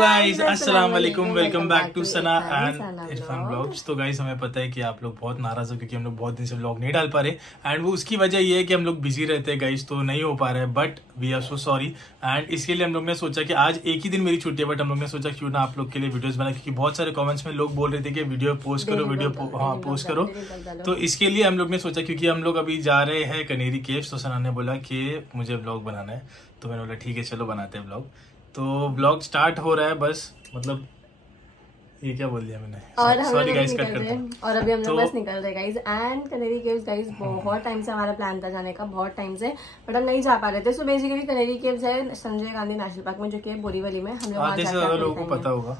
Guys अस्सलाम वालेकुम, welcome back to Sana and Irfan vlogs. तो गाइस हमें पता है कि आप लोग बहुत नाराज हो क्योंकि हम लोग बहुत दिन से व्लॉग नहीं डाल पा रहे एंड वो उसकी वजह ये है कि हम लोग बिजी रहते हैं गाइस, तो नहीं हो पा रहे हैं। But we are so sorry and इसके लिए हम लोग ने सोचा कि आज एक ही दिन मेरी छुट्टी है, बट हम लोग ने सोचा क्यों ना आप लोग के लिए वीडियोस बनाए, क्योंकि बहुत सारे कमेंट्स में लोग बोल रहे थे कि वीडियो पोस्ट करो, पोस्ट करो। तो इसके लिए हम लोग ने सोचा, क्योंकि हम लोग अभी जा रहे हैं कनेरी केव्स, तो सना ने बोला कि मुझे व्लॉग बनाना है, तो मैंने बोला ठीक है चलो बनाते हैं व्लॉग। तो व्लॉग स्टार्ट हो रहा है, बस मतलब ये क्या बोल दिया मैंने, और सॉरी गाइस, कट करते हैं। और अभी हम लोग बस निकल रहे guys and Kanheri caves guys. बहुत टाइम से हमारा प्लान था जाने का, बहुत टाइम से, बट हम नहीं जा पा रहे थे। सो बेसिकली कनेरी केव्स है संजय गांधी नेशनल पार्क में, जो कि बोरीवली में। हम लोग लोगों को पता होगा।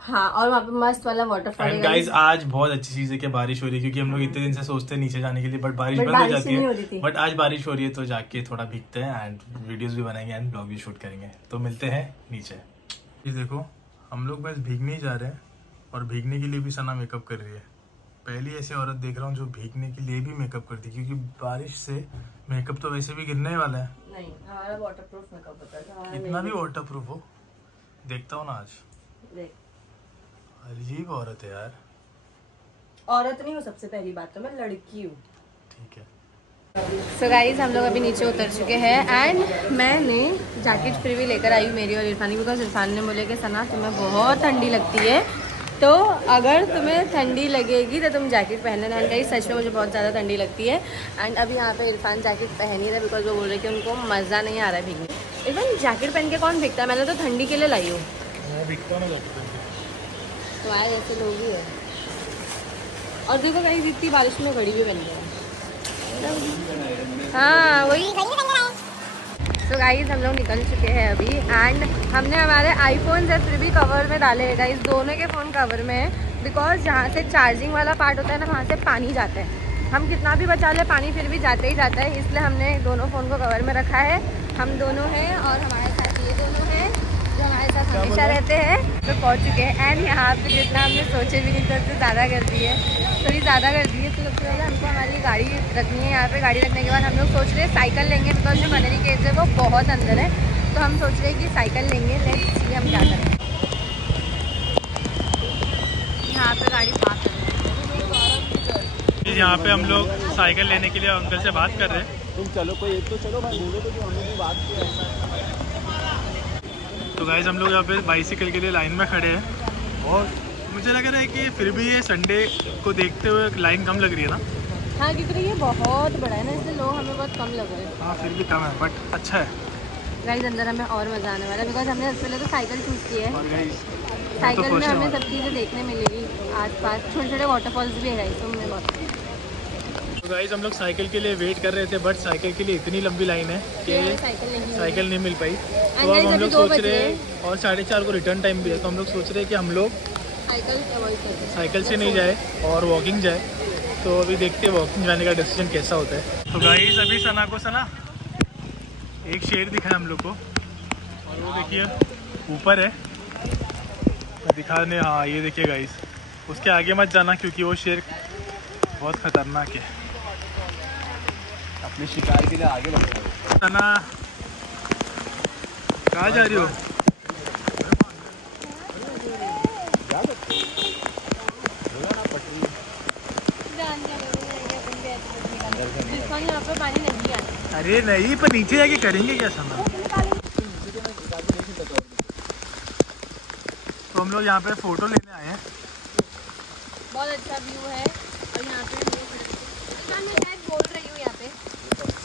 हाँ, और वहाँ पे मस्त वाला वाटरफॉल है गाइस। आज बहुत अच्छी चीज है कि बारिश हो रही है, क्योंकि हम लोग इतने दिन से सोचते हैं नीचे जाने के लिए, बट बारिश बंद हो जाती है। बट आज बारिश हो रही है तो जाके थोड़ा भीगते हैं एंड वीडियोस भी बनाएंगे एंड ब्लॉग भी शूट करेंगे। तो मिलते हैं नीचे। ये देखो हम लोग बस भीगने ही जा रहे हैं, और भीगने के लिए भी सना मेकअप कर रही है। पहली ऐसी औरत देख रहा हूँ जो भीगने के लिए भी मेकअप करती है, क्योंकि बारिश से मेकअप तो वैसे भी गिरने वाला है। नहीं, हमारा वाटरप्रूफ मेकअप होता है। कितना भी वाटरप्रूफ हो, देखता हूँ ना आज। देख, अजीब औरत है यार। औरत नहीं हो, सबसे पहली बात तो मैं लड़की हूँ। ठीक है। सो गाइज हम लोग अभी नीचे उतर चुके हैं एंड मैंने जैकेट फिर भी लेकर आई हूँ मेरी और इरफानी, बिकॉज इरफान ने बोले कि सना तुम्हें बहुत ठंडी लगती है, तो अगर तुम्हें ठंडी लगेगी तो तुम जैकेट पहन लेना। एंड गाइस सच में मुझे बहुत ज़्यादा ठंडी लगती है। एंड अभी यहाँ पे इरफान जैकेट पहन ही रहा है, बिकॉज वो बोल रहे कि उनको मज़ा नहीं आ रहा है भीगने। इरफान जैकेट पहन के कौन भीगता है? मैंने तो ठंडी के लिए लाई हूँ। तो आए जैसे लोग ही है। और देखो गाइस इतनी बारिश में घड़ी भी बन गया। हाँ वही। तो गाइस हम लोग निकल चुके हैं अभी एंड हमने हमारे आईफोन से फिर भी कवर में डाले हैं गाइस, दोनों के फ़ोन कवर में है। बिकॉज जहाँ से चार्जिंग वाला पार्ट होता है ना, वहाँ से पानी जाता है। हम कितना भी बचा ले पानी फिर भी जाते ही जाता है, इसलिए हमने दोनों फ़ोन को कवर में रखा है। हम दोनों हैं और हमारे साथ ये दोनों हैं जो हमारे साथ हमेशा रहते हैं। तो पहुँच चुके हैं एंड यहाँ पे जितना हमने सोचे भी नहीं था उससे ज़्यादा कर दी है, थोड़ी ज़्यादा कर दी है। तो सबसे पहले हमको हमारी गाड़ी रखनी है यहाँ पे। गाड़ी रखने के बाद हम लोग सोच रहे हैं साइकिल लेंगे, बिकॉज जो कनेरी केव्स है वो बहुत अंदर है, तो हम सोच रहे हैं कि साइकिल लेंगे। लेट्स सी हम क्या करें। यहाँ पे गाड़ी पार्क है। यहाँ पे हम लोग साइकिल लेने के लिए अंकल से बात कर रहे हैं। तुम चलो, कोई एक तो चलो भाई, बोलो तो जो हमने भी बात किया है। तो गाइस हम लोग यहाँ पे बाइसिकल के लिए लाइन में खड़े हैं, और मुझे लग रहा है कि फिर भी ये संडे को देखते हुए लाइन कम लग रही है ना। हाँ, क्योंकि ये बहुत बड़ा है ना, इसलिए लोग हमें बहुत कम लग रहे हैं। हाँ फिर भी कम है, बट अच्छा है। गाइस अंदर हमें और मज़ा आने वाला है, बिकॉज हमने पहले तो साइकिल चूज़ की है। और गाइस साइकिल में हमें सब चीज़ें देखने मिलेगी, आसपास छोटे छोटे वाटरफॉल्स भी है गाइस, तो हमें बहुत। तो गाइस हम लोग साइकिल के लिए वेट कर रहे थे, बट साइकिल के लिए इतनी लंबी लाइन है कि साइकिल नहीं मिल पाई। तो अब हम लोग सोच रहे हैं, और 4:30 को रिटर्न टाइम भी है, तो हम लोग सोच रहे हैं कि हम लोग साइकिल से नहीं जाए और वॉकिंग जाए। तो अभी देखते हैं वॉकिंग जाने का डिसीजन कैसा होता है। तो गाइस अभी सना एक शेर दिखा है हम लोग को, और वो देखिए ऊपर है, दिखाने। हाँ ये देखिए गाइस, उसके आगे मत जाना क्योंकि वो शेर बहुत खतरनाक है। अपने शिकार के लिए आगे बढ़ो। सना कहाँ जा रही हो? यहाँ पे पानी नहीं है। अरे नहीं, पर नीचे जाके करेंगे क्या सना? तो हम लोग यहाँ पे फोटो लेने आए हैं। बहुत अच्छा व्यू है, और यहाँ पे मैं शायद बोल रही हूँ यहाँ पे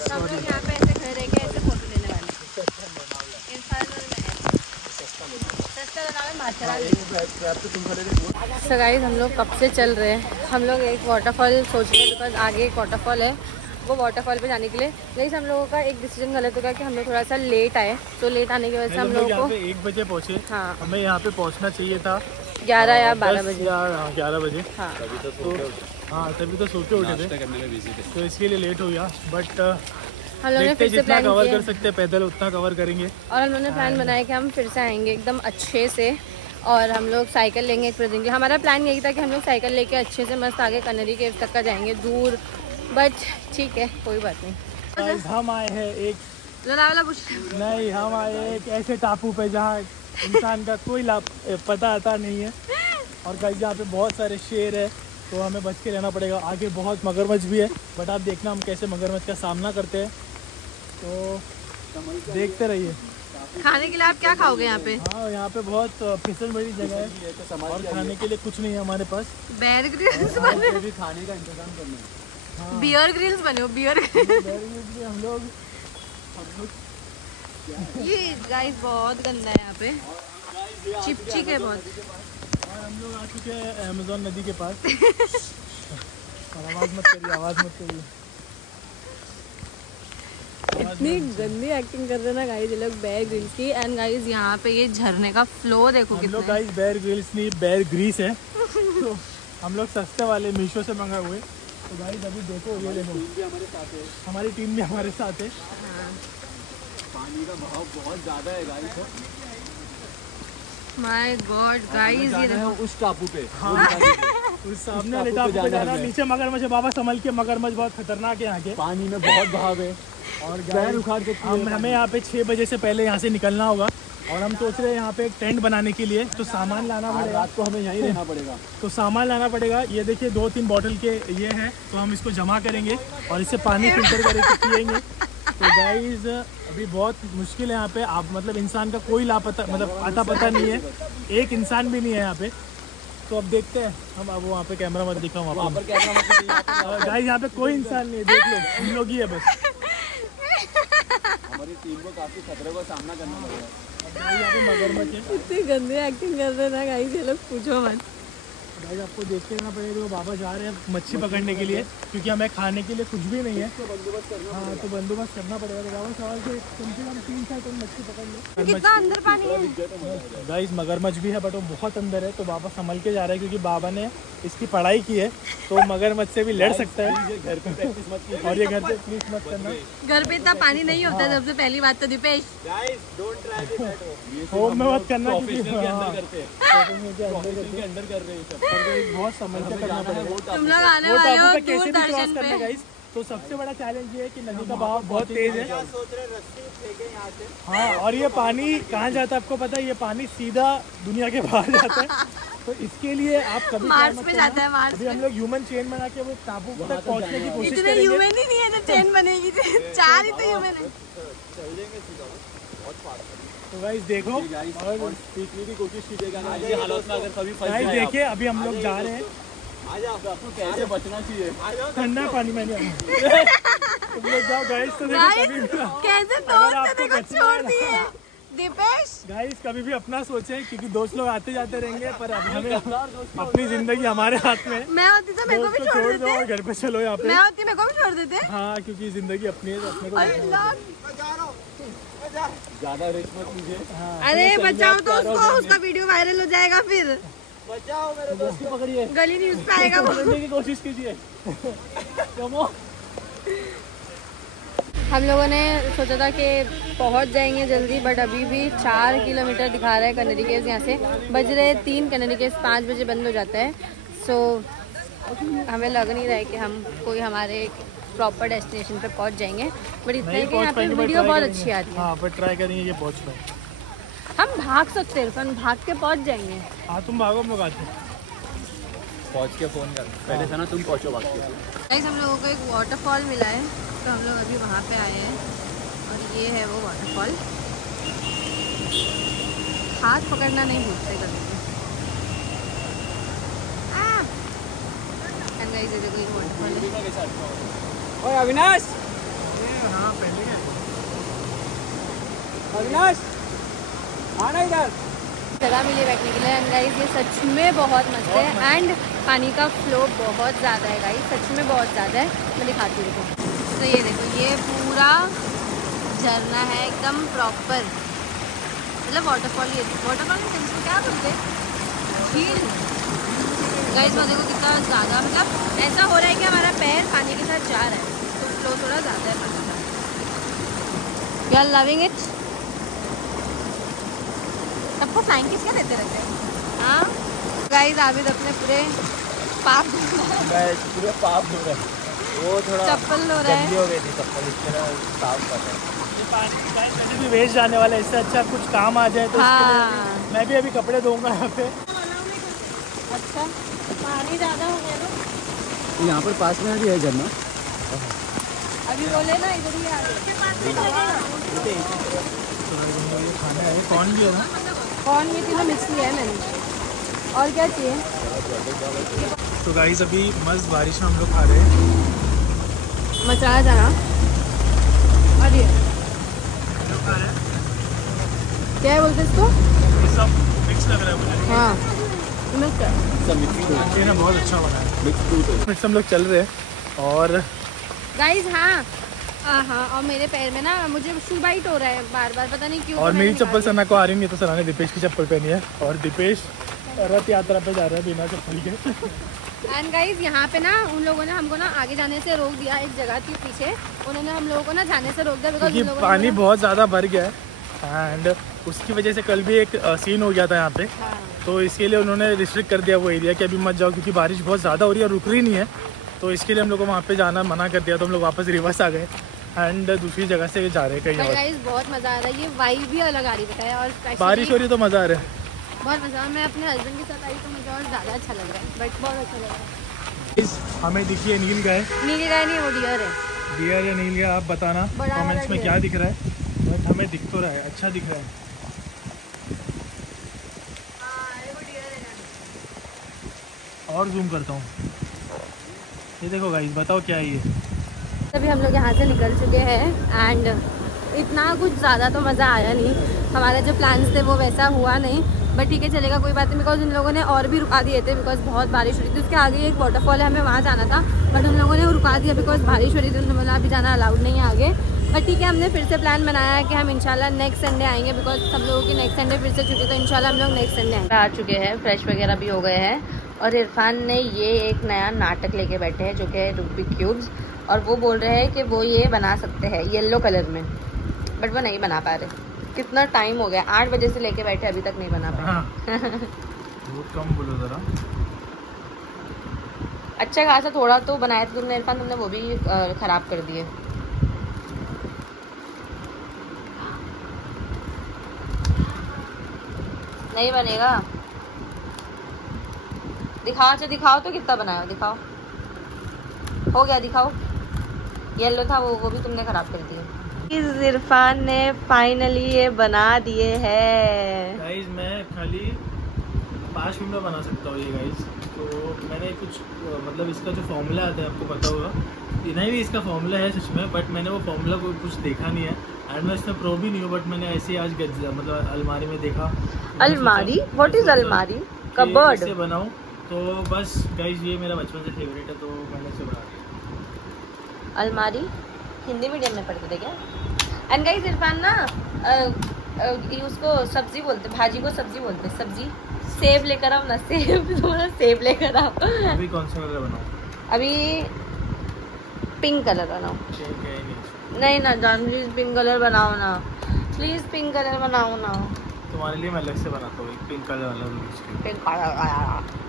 हम लोग यहाँ पे ऐसे खड़े रह के ऐसे फोटो लेने वाले। सो गाइस हम लोग कब से चल रहे हैं, हम लोग एक वाटरफॉल सोच रहे हैं, बिकॉज आगे एक वाटरफॉल है, वो वाटरफॉल पे जाने के लिए। लेकिन हम लोगों का एक डिसीजन गलत हो गया कि हम लोग थोड़ा सा लेट आए, तो लेट आने की वजह से हम लोगों को 1 बजे पहुँचे। हाँ, हमें यहाँ पे पहुँचना चाहिए था 11 या 12 बजे। 11 बजे। हाँ तभी तो सो के उठे थे, तो इसके लिए लेट हो गया। बट हम लोगों ने फिर से जितना प्लान कवर कर सकते हैं पैदल उतना कवर करेंगे, और हम लोगों ने प्लान बनाया कि हम फिर से आएंगे एकदम अच्छे से, और हम लोग साइकिल लेंगे एक पूरे दिन के। हमारा प्लान यही था कि हम लोग साइकिल लेके अच्छे से मस्त आगे कनेरी केव्स तक का जाएंगे, दूर, बट ठीक है कोई बात नहीं। हम आए हैं एक लोनावाला नहीं, हम आए एक ऐसे टापू पे जहाँ इंसान का कोई पता आता नहीं है। और गाइस यहाँ पे बहुत सारे शेर है, तो हमें बच के रहना पड़ेगा। आगे बहुत मगरमच्छ भी है, बट आप देखना हम कैसे मगरमच्छ का सामना करते हैं, तो देखते रहिए। खाने के लिए आप क्या खाओगे यहाँ पे? हाँ, यहाँ पे बहुत फिसल बड़ी जगह है और खाने के लिए कुछ नहीं है हमारे पास। बेयर ग्रिल्स बने, खाने का इंतजाम करना है। हाँ। बियर ग्रिल्स बने हो, बियर हम लोग ये गाइस बहुत गंदा है यहाँ पे, चिपचिक है बहुत। और हम लोग आ चुके हैं अमेज़न नदी के पास। और आवाज़ मत करिए, आवाज़ मत करिए। इतनी गंदी एक्टिंग कर रहे ना गाइस ये लोग बेयर ग्रिल्स की। एंड गाइस यहाँ पे ये झरने का फ्लो देखो हम कितना लोग गाइस बेयर ग्रिल्स नहीं, बेयर ग्रीस है। तो हम लोग सस्ते वाले मीशो से मंगाए हुए। तो गाइस अभी देखो, ये देखो हमारे साथ है, हमारी टीम भी हमारे साथ है। पानी का बहाव बहुत ज्यादा है गाइस। माय गॉड गाइस ये देखो उस टापू पे। हाँ, उस सामने वाले टापू पे जाना। नीचे मगरमच्छ है, बाबा संभल के, मगरमच्छ बहुत खतरनाक है यहाँ के। पानी में बहुत बहाव है और पैर उखाड़ के हमें यहाँ पे 6 बजे से पहले यहाँ से निकलना होगा। और हम सोच रहे हैं यहाँ पे एक टेंट बनाने के लिए, तो सामान लाना पड़ेगा। रात को हमें यहीं रहना पड़ेगा, तो सामान लाना पड़ेगा। ये देखिए 2-3 बॉटल के ये हैं, तो हम इसको जमा करेंगे और इससे पानी फिल्टर करके पिएंगे। तो गाइस अभी बहुत मुश्किल है यहाँ पे, आप मतलब इंसान का कोई लापता मतलब आता पता नहीं है, एक इंसान भी नहीं है यहाँ पे। तो अब देखते हैं हम। अब वहाँ पे कैमरा मत दिखाऊँ वहाँ पर गाइस, यहाँ पे कोई इंसान नहीं है, देख लो हम लोग ही है बस। हमारी टीम को काफी खतरे का सामना करना पड़ेगा। यहाँ पे मगरमच्छ है। इतनी गंदी एक्टिंग कर रहे ना गाइस ये लोग, पूछो मत। भाई आपको देख के रहना पड़ेगा। तो बाबा जा रहे हैं मच्छी पकड़ने के लिए, क्योंकि हमें खाने के लिए कुछ भी नहीं है। हाँ, तो बंदोबस्त करना पड़ेगा। तो बाबा सवाल से कम 3-4 टन मच्छी पकड़ लो। कितना अंदर पानी है गाइस मगरमच्छ भी है, बट वो बहुत अंदर है। तो बाबा संभल के जा रहा है, क्योंकि बाबा ने इसकी पढ़ाई की है, तो मगरमच्छ से भी लड़ सकता है। घर पे प्रैक्टिस मत कीजिए। और ये घर पे प्लीज मत करना। घर पे इतना पानी नहीं होता है, सबसे पहली बात तो Deepesh. Guys don't try this at home. Home में मत करना, क्योंकि प्रोफेशनल के अंदर करते हैं, अंदर के अंदर कर रहे हैं सब। बहुत समझ के करना पड़ेगा। तुम लोग आने वाले हो दूरदर्शन पे। गाइस तो सबसे बड़ा चैलेंज ये है कि नदी का बहाव बहुत तेज है। सोच रहे रस्सी फेंके यहाँ से। हाँ, और ये पानी कहाँ जाता है आपको पता है? ये पानी सीधा दुनिया के बाहर जाता है। तो इसके लिए आप कभी मार्स पे जाता है, मार्स अभी हम लोग ह्यूमन चेन बना के वो टापू तक पहुँचने की कोशिश इतने करेंगे। ह्यूमन ही नहीं है जो चेन बनेगी। 4 ही तो ह्यूमन है। चल देंगे सीधा, बहुत फास्ट। तो गाइस देखो और सीखने की कोशिश कीजिएगा ना, ऐसी हालत में अगर कभी फंस गाइस जाए। देखिए अभी हम लोग जा रहे हैं। आपको कैसे बचना चाहिए? ठंडा पानी में नहीं तुम लोग जाओ गाइस। तो देखो कभी भी कैसे दोस्त को छोड़ दिए दीपेश। गाइस कभी भी अपना सोचें, क्योंकि दोस्त लोग आते जाते रहेंगे, पर अभी हमें अपनी जिंदगी हमारे हाथ में है। मैं होती तो मेरे को भी छोड़ दो और देते। घर पे चलो यहाँ पे। मैं होती मेरे को भी छोड़ देते। हाँ, क्योंकि जिंदगी अपनी है, तो अपने को अरे देखना लोग, ज्यादा रिस्क मत लीजिए। अरे बचाओ तो उसको, उसका वीडियो वायरल हो जाएगा फिर। बचाओ मेरे दोस्त को, पकड़िए। गली न्यूज पे आएगा वो। पकड़ने की कोशिश कीजिए। हम लोगों ने सोचा था कि पहुंच जाएंगे जल्दी, बट अभी भी 4 किलोमीटर दिखा रहा है कनेरी केव्स यहाँ से। बज रहे 3, कनेरी केव्स 5 बजे बंद हो जाता है। सो हमें लग नहीं रहा है कि हम कोई हमारे प्रॉपर डेस्टिनेशन पे पहुंच जाएंगे, बट इतना है कि यहाँ पे वीडियो बहुत अच्छी आती है। हाँ, पर ट्राई करेंगे ये पहुँच पाए। हम भाग सकते हैं, इरफान, भाग के पहुंच जाएंगे। हाँ, तुम भागो, हम लोग आते हैं। पहुंच के फोन कर पहले था ना, तुम पहुंचो भाग के। गाइस हम लोगों को एक वाटरफॉल मिला है, तो हम लोग अभी वहाँ पे आए हैं और ये है वो वाटरफॉल। हाथ पकड़ना नहीं भूलते कभी भी। एंड गाइस ये देखो ये वाटरफॉल है। ओए अविनाश, हाँ पहले अविनाश आना इधर। जगह मिली बैठने के लिए। एंड गाइस ये सच में बहुत मस्त है, एंड पानी का फ्लो बहुत ज़्यादा है गाइस, सच में बहुत ज़्यादा है। मैं दिखाती हूँ देखो। तो ये देखो ये पूरा झरना है एकदम प्रॉपर, मतलब वाटरफॉल। ये वाटरफॉल में इसको क्या बोलते हैं? झील। गाइस वो देखो कितना ज़्यादा, मतलब ऐसा हो रहा है कि हमारा पैर पानी के साथ जा रहा है, तो फ्लो थोड़ा ज़्यादा है पानी का। You are loving it. सबको फ्लाइंग किस क्या देते रहते हैं? हाँ गाइस आबिद अपने पूरे पाप पूरे पाप हो रहा है, वो थोड़ा चप्पल हो रहा है। हो गई थी चप्पल, इस तरह साफ कर रहा है। पैसे भी वेस्ट जाने वाला है, इससे अच्छा कुछ काम आ जाए तो इसके लिए मैं भी अभी कपड़े धोऊंगा यहाँ पे। अच्छा पानी ज़्यादा हो गया ना यहाँ पर पास में भी है झरना। अभी बोले ना इधर ही आ गए। खाना है कौन भी है ना, कौन भी थी ना मिक्स लिया है मैंने। और क्या चाहिए? तो गाइस अभी मस्त बारिश में हम लोग खा रहे हैं मचाया था ना। अरे क्या है बोलते इसको? ये सब मिक्स लग रहा है मुझे। हाँ मिक्स है। सब मिक्स ये ना बहुत अच्छा बना है। मिक्स हम लोग चल रहे हैं और गाइस हाँ हाँ, और मेरे पैर में ना मुझे शू बाइट हो रहा है बार बार, पता नहीं क्यों। और मेरी चप्पल सना को आ रही नहीं, तो सना ने दीपेश की चप्पल पहनी है और दीपेश रथ यात्रा पे जा रहा है बिना चप्पल के। एंड गाइस यहाँ पे ना उन लोगों ने हमको ना आगे जाने से रोक दिया। एक जगह थी पीछे, उन्होंने हम लोगों को ना जाने से रोक दिया क्योंकि बिकॉज पानी बहुत ज़्यादा भर गया है एंड उसकी वजह से कल भी एक सीन हो गया था यहाँ पे। हाँ। तो इसके लिए उन्होंने रिस्ट्रिक्ट कर दिया वो एरिया कि अभी मत जाओ, क्योंकि बारिश बहुत ज़्यादा हो रही है, रुक रही नहीं है। तो इसके लिए हम लोग को वहाँ पे जाना मना कर दिया, तो हम लोग वापस रिवर्स आ गए एंड दूसरी जगह से जा रहे हैं कहीं और। गाइस बहुत मज़ा आ रहा है, ये वाइब भी अलग आ रही है और बारिश हो रही है तो मज़ा आ रहा है, बहुत मज़ा। मैं अपने हस्बैंड के साथ आई तो मुझे और ज़्यादा अच्छा लग रहा है, बट बहुत अच्छा लग रहा है। हमें दिखिए नील गाय, नील गाय नहीं वो डियर है। डियर या नील गाय आप बताना कमेंट्स में क्या दिख रहा है, बट हमें दिख तो रहा है, अच्छा दिख रहा है। और जूम करता हूँ, ये देखो गाइस, बताओ क्या है ये। अभी हम लोग यहाँ से निकल चुके हैं एंड इतना कुछ ज़्यादा तो मज़ा आया नहीं, हमारे जो प्लान्स थे वो वैसा हुआ नहीं, बट ठीक है चलेगा, कोई बात नहीं। बिकॉज उन लोगों ने और भी रुका दिए थे बिकॉज बहुत बारिश हो रही थी। उसके आगे एक वाटरफॉल है, हमें वहाँ जाना था बट उन लोगों ने रुका दिया बिकॉज बारिश हो रही थी। उन्होंने बोला अभी जाना अलाउड नहीं है आगे, बट ठीक है हमने फिर से प्लान बनाया है कि हम इंशाल्लाह नेक्स्ट संडे आएंगे बिकॉज सब लोगों की नेक्स्ट संडे फिर से छुट्टी, तो इंशाल्लाह हम लोग नेक्स्ट संडे आएंगे। आ चुके हैं, फ्रेश वगैरह भी हो गए हैं और इरफान ने ये एक नया नाटक लेके बैठे हैं जो कि है रूबिक क्यूब्स, और वो बोल रहे हैं कि वो ये बना सकते हैं येलो कलर में, बट वो नहीं बना पा रहे। कितना टाइम हो गया, 8 बजे से लेके बैठे अभी तक नहीं बना पाए। बहुत कम बोलो जरा। अच्छा खासा थोड़ा तो बनाया था तुमने इरफान, तुमने वो भी खराब कर दिए। नहीं बनेगा, दिखाओ। अच्छा दिखाओ तो कितना बनाया, दिखाओ। हो गया, दिखाओ। येलो था वो भी तुमने खराब कर दिया। इरफान ने फाइनली ये बना दिए हैं। गाइस मैं खाली 5 मिनट में बना सकता हूँ ये गाइस। तो मैंने कुछ मतलब इसका जो फॉर्मूला आता है आपको पता होगा, नहीं भी इसका फॉर्मूला है सच में, बट मैंने वो फॉर्मूला को कुछ देखा नहीं है एंड मैं इसमें प्रो भी नहीं हूँ, बट मैंने ऐसे ही आज मतलब अलमारी में देखा। अलमारी? व्हाट इज अलमारी? कबर्ड से बनाऊँ तो बस गाइस ये मेरा बचपन से फेवरेट है, तो मैंने इसे बना दिया। अलमारी हिंदी मीडियम में पढ़ते थे क्या? एंड गाइस इरफान ना उसको सब्जी बोलते, भाजी को सब्जी बोलते, सब्जी। सेब लेकर आओ ना, सेब लेकर आओ। अभी कौन सा कलर बनाऊँ? अभी पिंक कलर बनाओ। नहीं ना जान, प्लीज पिंक कलर बनाओ ना, प्लीज पिंक कलर बनाओ ना। तुम्हारे लिए मैं अलग से बनाता हूँ पिंक कलर वाला। Pink colour.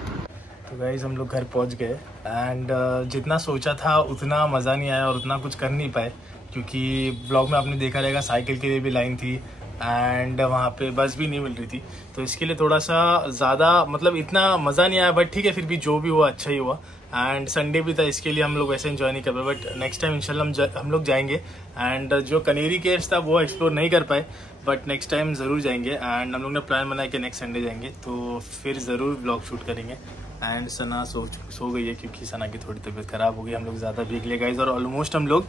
तो गाइस हम लोग घर पहुंच गए एंड जितना सोचा था उतना मज़ा नहीं आया और उतना कुछ कर नहीं पाए, क्योंकि ब्लॉग में आपने देखा रहेगा साइकिल के लिए भी लाइन थी एंड वहाँ पे बस भी नहीं मिल रही थी, तो इसके लिए थोड़ा सा ज़्यादा मतलब इतना मज़ा नहीं आया, बट ठीक है फिर भी जो भी हुआ अच्छा ही हुआ। एंड संडे भी था, इसके लिए हम लोग वैसे एंजॉय नहीं कर पाए, बट नेक्स्ट टाइम इंशाल्लाह हम लोग जाएंगे। एंड जो कनेरी केव्स था वो एक्सप्लोर नहीं कर पाए, बट नेक्स्ट टाइम ज़रूर जाएंगे। एंड हम लोग ने प्लान बनाया कि नेक्स्ट संडे जाएंगे, तो फिर ज़रूर ब्लॉग शूट करेंगे। एंड सना सो गई है क्योंकि सना की थोड़ी तबीयत ख़राब हो गई, हम लोग ज़्यादा भीग लिए गाइस, और ऑलमोस्ट हम लोग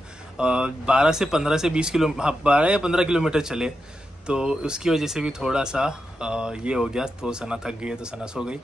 12 से 15 से 20 किलो 12 या 15 किलोमीटर चले, तो उसकी वजह से भी थोड़ा सा ये हो गया, तो सना थक गई है तो सना सो गई।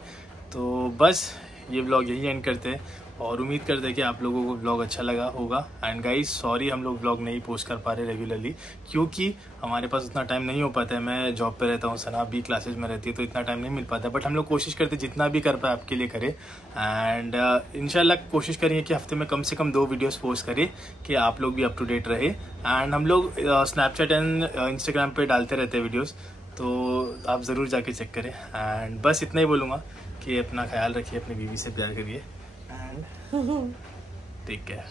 तो बस ये ब्लॉग यही एंड करते हैं और उम्मीद करते हैं कि आप लोगों को ब्लॉग अच्छा लगा होगा। एंड गाइस सॉरी हम लोग ब्लॉग नहीं पोस्ट कर पा रहे रेगुलरली, क्योंकि हमारे पास उतना टाइम नहीं हो पाता है। मैं जॉब पे रहता हूँ, सना भी क्लासेस में रहती है, तो इतना टाइम नहीं मिल पाता, बट हम लोग कोशिश करते जितना भी कर पाए आपके लिए करें। एंड इंशाल्लाह कोशिश करेंगे कि हफ्ते में कम से कम 2 वीडियोज़ पोस्ट करें कि आप लोग भी अप टू डेट रहे। एंड हम लोग स्नैपचैट एंड इंस्टाग्राम पर डालते रहते हैं वीडियोज़, तो आप ज़रूर जाके चेक करें। एंड बस इतना ही बोलूँगा कि अपना ख्याल रखिए, अपनी बीवी से प्यार करिए एंड टेक केयर।